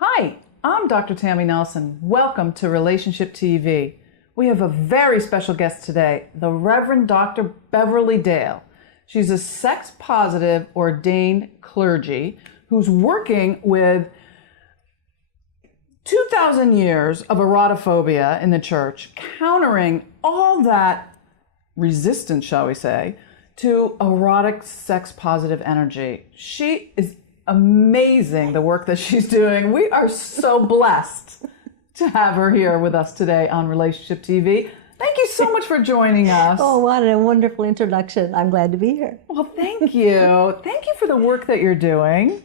Hi, I'm Dr. Tammy Nelson. Welcome to Relationship TV. We have a very special guest today, the Reverend Dr. Beverly Dale. She's a sex-positive ordained clergy who's working with 2,000 years of erotophobia in the church, countering all that resistance, shall we say, to erotic sex-positive energy. She is amazing, the work that she's doing. We are so blessed to have her here with us today on Relationship TV. Thank you so much for joining us. Oh, what a wonderful introduction. I'm glad to be here. Well, thank you. Thank you for the work that you're doing.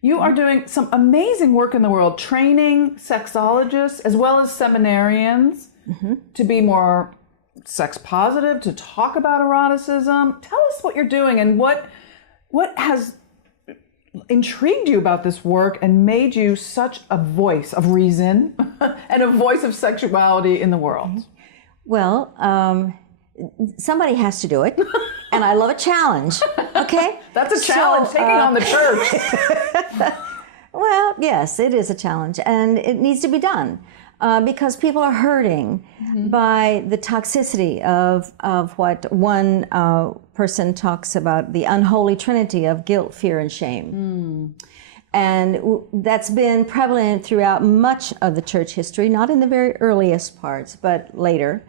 You are doing some amazing work in the world, training sexologists as well as seminarians to be more sex positive, to talk about eroticism. Tell us what you're doing and what has intrigued you about this work and made you such a voice of reason and a voice of sexuality in the world. Well, somebody has to do it, and I love a challenge, okay? That's a challenge, taking on the church. Well, yes, it is a challenge, and it needs to be done because people are hurting by the toxicity of what one person talks about, the unholy trinity of guilt, fear, and shame. And that's been prevalent throughout much of the church history, not in the very earliest parts, but later.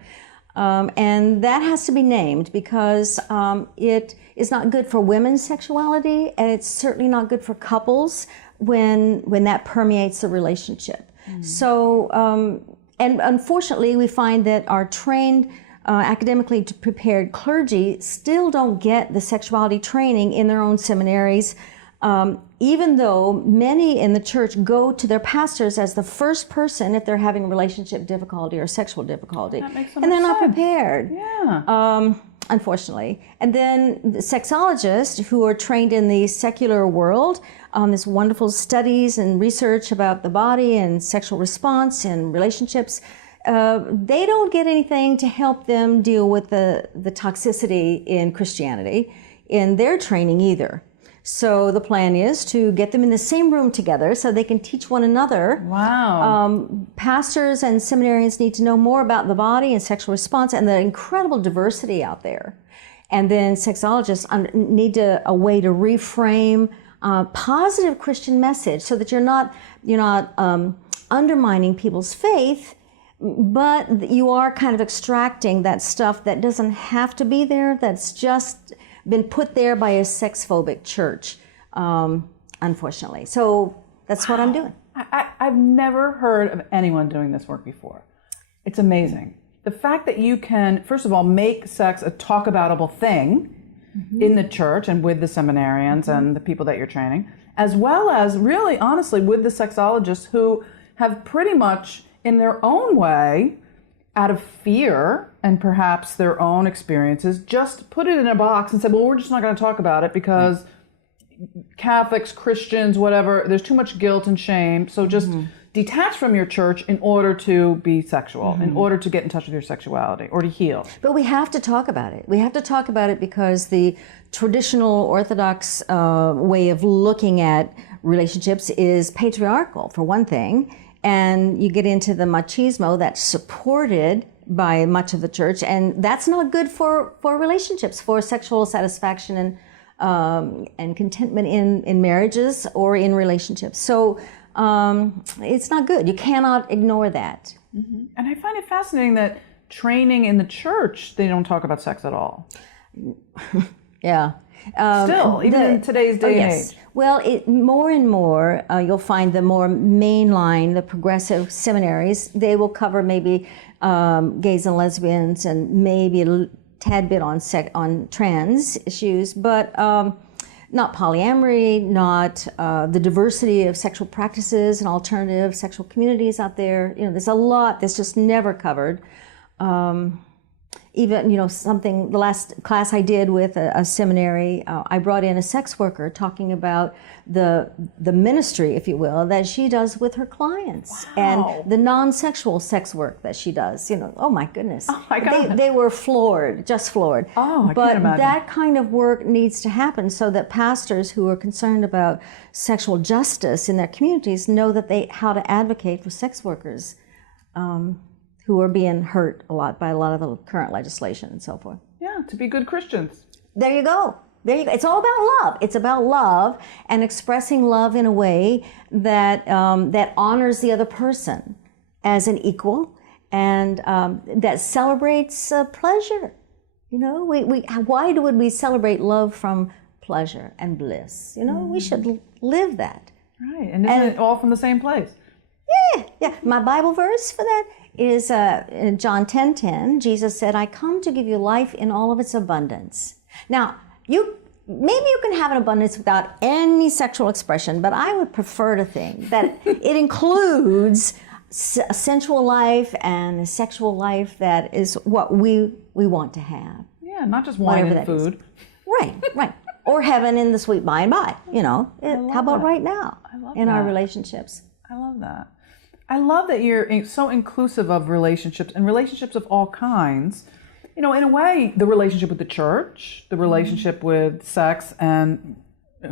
And that has to be named because it is not good for women's sexuality, and it's certainly not good for couples when that permeates the relationship. So, and unfortunately, we find that our trained, academically prepared clergy still don't get the sexuality training in their own seminaries, even though many in the church go to their pastors as the first person if they're having relationship difficulty or sexual difficulty. That makes so and they're much not sense. prepared. Yeah. Unfortunately. And then the sexologists who are trained in the secular world, this wonderful studies and research about the body and sexual response and relationships, they don't get anything to help them deal with the toxicity in Christianity in their training either. So the plan is to get them in the same room together so they can teach one another. Wow. Pastors and seminarians need to know more about the body and sexual response and the incredible diversity out there. And then sexologists need a way to reframe positive Christian message so that you're not undermining people's faith, but you are kind of extracting that stuff that doesn't have to be there, that's just been put there by a sex-phobic church, unfortunately. So that's what I'm doing. I've never heard of anyone doing this work before. It's amazing. The fact that you can, first of all, make sex a talk-aboutable thing in the church and with the seminarians and the people that you're training, as well as really, honestly, with the sexologists who have pretty much, in their own way, out of fear and perhaps their own experiences, just put it in a box and said, well, we're just not going to talk about it because Catholics, Christians, whatever, there's too much guilt and shame. So just detach from your church in order to be sexual, in order to get in touch with your sexuality or to heal. But we have to talk about it. We have to talk about it because the traditional Orthodox way of looking at relationships is patriarchal, for one thing. And you get into the machismo that's supported by much of the church, and that's not good for relationships, for sexual satisfaction and contentment in marriages or in relationships. So it's not good. You cannot ignore that. And I find it fascinating that training in the church, they don't talk about sex at all. Yeah. Still, even in today's day and age. Well, more and more, you'll find the more mainline, the progressive seminaries, they will cover maybe gays and lesbians and maybe a tad bit on trans issues, but not polyamory, not the diversity of sexual practices and alternative sexual communities out there. You know, there's a lot that's just never covered. even, the last class I did with a seminary, I brought in a sex worker talking about the ministry, if you will, that she does with her clients. Wow. And the non-sexual sex work that she does. Oh my goodness. Oh my God. They were floored, just floored. Oh, I but can't imagine. that kind of work needs to happen so that pastors who are concerned about sexual justice in their communities know that how to advocate for sex workers who are being hurt a lot by a lot of the current legislation and so forth. Yeah, to be good Christians. There you go. It's all about love. It's about love and expressing love in a way that that honors the other person as an equal and that celebrates pleasure. Why would we celebrate love from pleasure and bliss? We should live that. Right, and isn't it all from the same place? Yeah. My Bible verse for that is in John 10:10. Jesus said, "I come to give you life in all of its abundance." Now, maybe you can have an abundance without any sexual expression, but I would prefer to think that it includes a sensual life and a sexual life that is what we want to have. Yeah, not just wine and food. Right. Or heaven in the sweet by and by. How about right now in our relationships? I love that. I love that you're so inclusive of relationships and relationships of all kinds. In a way, the relationship with the church, the relationship with sex and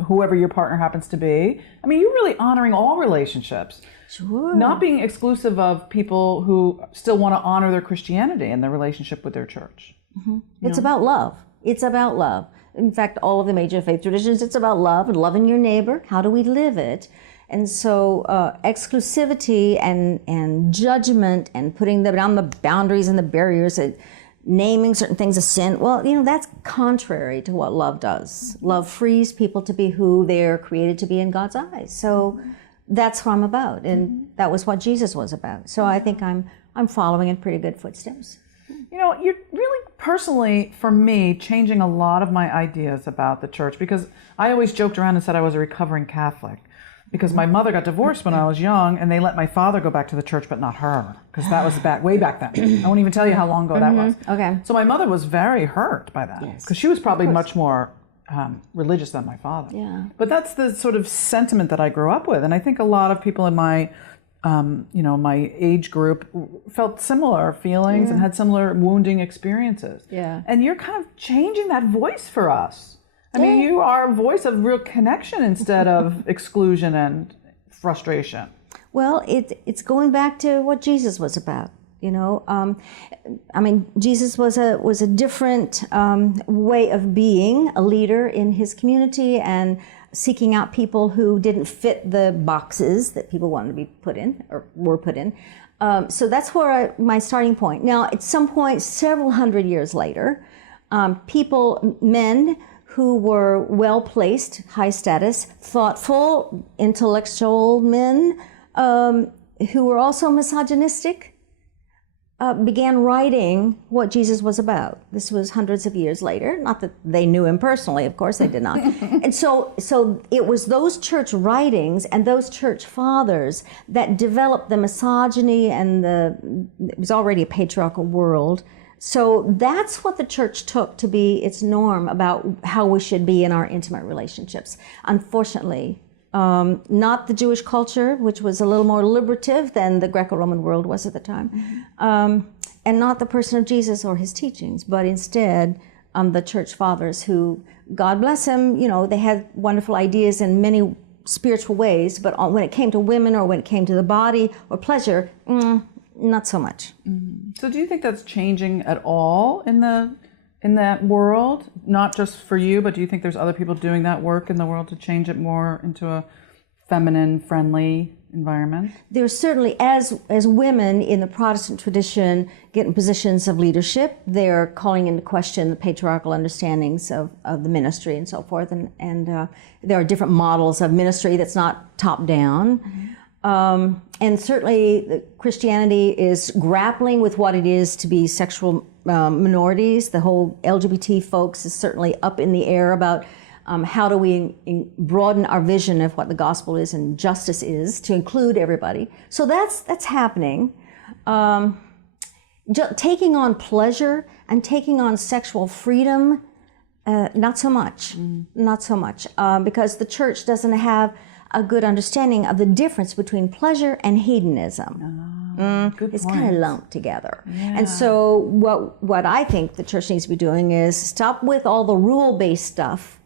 whoever your partner happens to be. I mean, you're really honoring all relationships. Sure. Not being exclusive of people who still want to honor their Christianity and their relationship with their church. Mm-hmm. It's about love. It's about love. In fact, all of the major faith traditions, it's about love and loving your neighbor. How do we live it? And so exclusivity and judgment and putting down the boundaries and the barriers and naming certain things a sin, well, that's contrary to what love does. Love frees people to be who they're created to be in God's eyes. So that's what I'm about, and that was what Jesus was about. So I think I'm following in pretty good footsteps. You're really personally, for me, changing a lot of my ideas about the church, because I always joked around and said I was a recovering Catholic. Because my mother got divorced when I was young, and they let my father go back to the church, but not her, because that was way back then. I won't even tell you how long ago that was. Okay. So my mother was very hurt by that, because she was probably much more religious than my father. Yeah. But that's the sort of sentiment that I grew up with, and I think a lot of people in my, my age group felt similar feelings and had similar wounding experiences. Yeah. And you're kind of changing that voice for us. I mean, you are a voice of real connection instead of exclusion and frustration. Well, it's going back to what Jesus was about. Jesus was a different way of being a leader in his community and seeking out people who didn't fit the boxes that people wanted to be put in or were put in. So that's where my starting point. Now, at some point, several hundred years later, men who were well-placed, high status, thoughtful, intellectual men who were also misogynistic, began writing what Jesus was about. This was hundreds of years later. Not that they knew him personally, of course they did not. And so it was those church writings and those church fathers that developed the misogyny and it was already a patriarchal world. So that's what the church took to be its norm about how we should be in our intimate relationships. Unfortunately, not the Jewish culture, which was a little more liberative than the Greco-Roman world was at the time, and not the person of Jesus or his teachings, but instead the church fathers who, God bless them, they had wonderful ideas in many spiritual ways, but when it came to women or when it came to the body or pleasure, not so much. So do you think that's changing at all in that world? Not just for you, but do you think there's other people doing that work in the world to change it more into a feminine, friendly environment? There's certainly, as women in the Protestant tradition get in positions of leadership, they're calling into question the patriarchal understandings of the ministry and so forth. And there are different models of ministry that's not top down. And certainly Christianity is grappling with what it is to be sexual minorities. The whole LGBT folks is certainly up in the air about how do we broaden our vision of what the gospel is and justice is to include everybody. So that's happening. taking on pleasure and taking on sexual freedom, not so much. Not so much, because the church doesn't have a good understanding of the difference between pleasure and hedonism. It's kind of lumped together. Yeah. And so what I think the church needs to be doing is stop with all the rule-based stuff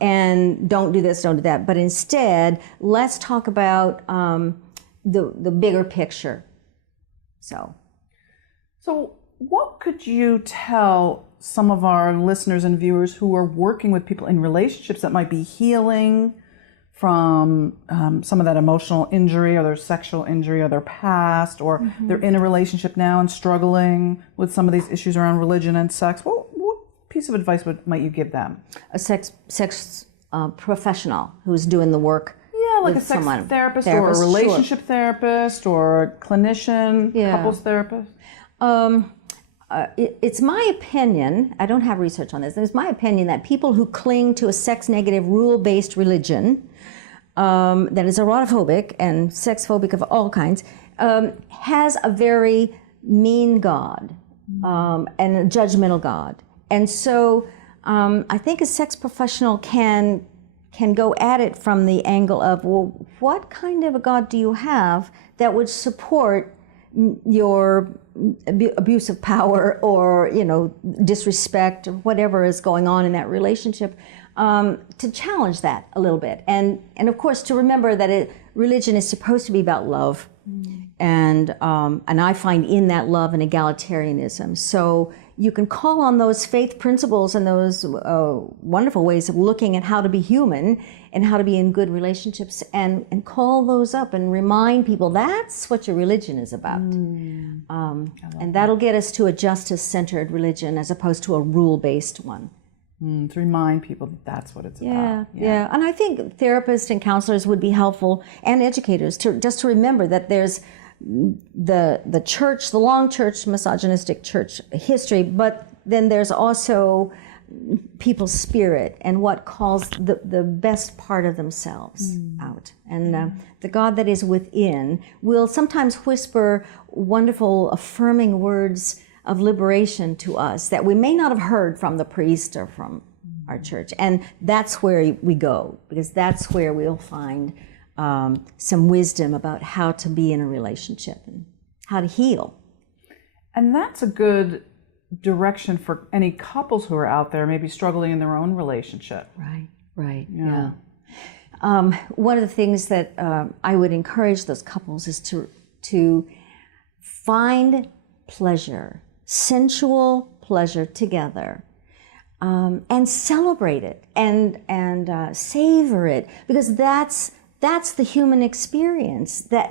and don't do this, don't do that, but instead let's talk about the bigger picture. So what could you tell some of our listeners and viewers who are working with people in relationships that might be healing from some of that emotional injury or their sexual injury or their past, or they're in a relationship now and struggling with some of these issues around religion and sex? What piece of advice might you give them? A sex professional who's doing the work. Yeah, like a sex therapist or a relationship therapist or a clinician, couples therapist. It's my opinion, I don't have research on this, it's my opinion that people who cling to a sex-negative, rule-based religion that is eρωτophobic and sex-phobic of all kinds has a very mean God and a judgmental God. And so I think a sex professional can go at it from the angle of, well, what kind of a God do you have that would support your abuse of power or, disrespect or whatever is going on in that relationship, to challenge that a little bit. And of course, to remember that religion is supposed to be about love. And I find in that love an egalitarianism. So you can call on those faith principles and those wonderful ways of looking at how to be human and how to be in good relationships, and call those up and remind people that's what your religion is about. And that'll get us to a justice-centered religion as opposed to a rule-based one. To remind people that that's what it's about. Yeah. And I think therapists and counselors would be helpful, and educators, to remember that there's the church, the long church, misogynistic church history, but then there's also people's spirit and what calls the best part of themselves out. And the God that is within will sometimes whisper wonderful, affirming words of liberation to us that we may not have heard from the priest or from our church. And that's where we go, because that's where we'll find some wisdom about how to be in a relationship and how to heal. And that's a good direction for any couples who are out there maybe struggling in their own relationship. Right. Yeah. One of the things that I would encourage those couples is to find pleasure, sensual pleasure together, and celebrate it and savor it, because that's the human experience that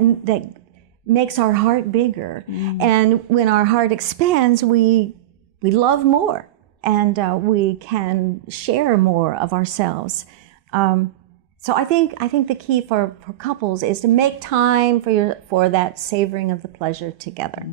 makes our heart bigger. And when our heart expands, we love more, and we can share more of ourselves. So I think the key for couples is to make time for that savoring of the pleasure together.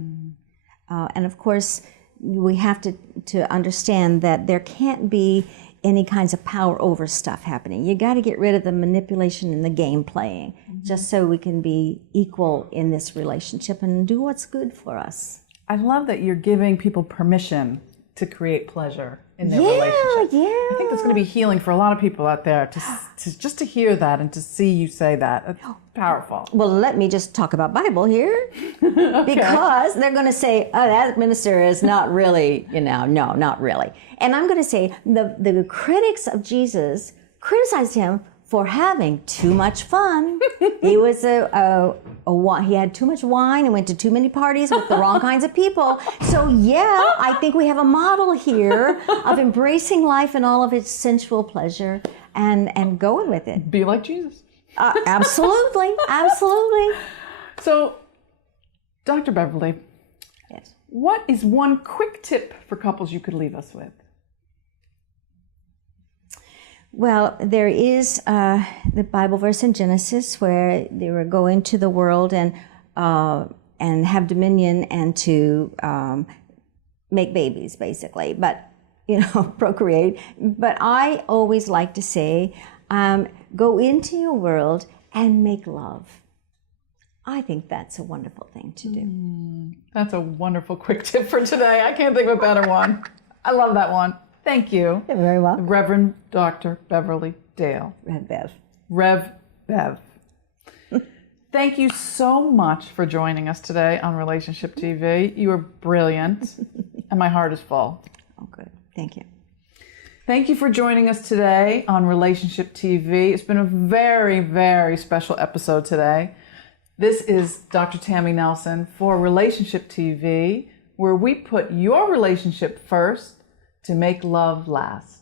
And of course, we have to understand that there can't be any kinds of power over stuff happening. You got to get rid of the manipulation and the game playing, just so we can be equal in this relationship and do what's good for us. I love that you're giving people permission to create pleasure in their relationship. I think that's going to be healing for a lot of people out there to just to hear that and to see you say that. It's powerful. Well, let me just talk about Bible here, because they're going to say, oh, that minister is not really, no, not really. And I'm going to say the critics of Jesus criticized him for having too much fun. He was he had too much wine and went to too many parties with the wrong kinds of people. So yeah, I think we have a model here of embracing life and all of its sensual pleasure and going with it. Be like Jesus. Absolutely. So, Dr. Beverly, yes, what is one quick tip for couples you could leave us with? Well, there is the Bible verse in Genesis where they were go into the world and have dominion and to make babies, basically, but procreate. But I always like to say, go into your world and make love. I think that's a wonderful thing to do. That's a wonderful quick tip for today. I can't think of a better one. I love that one. Thank you. You're very welcome. Reverend Dr. Beverly Dale. Rev Bev. Rev Bev. Thank you so much for joining us today on Relationship TV. You are brilliant, and my heart is full. Oh, good. Thank you. Thank you for joining us today on Relationship TV. It's been a very, very special episode today. This is Dr. Tammy Nelson for Relationship TV, where we put your relationship first to make love last.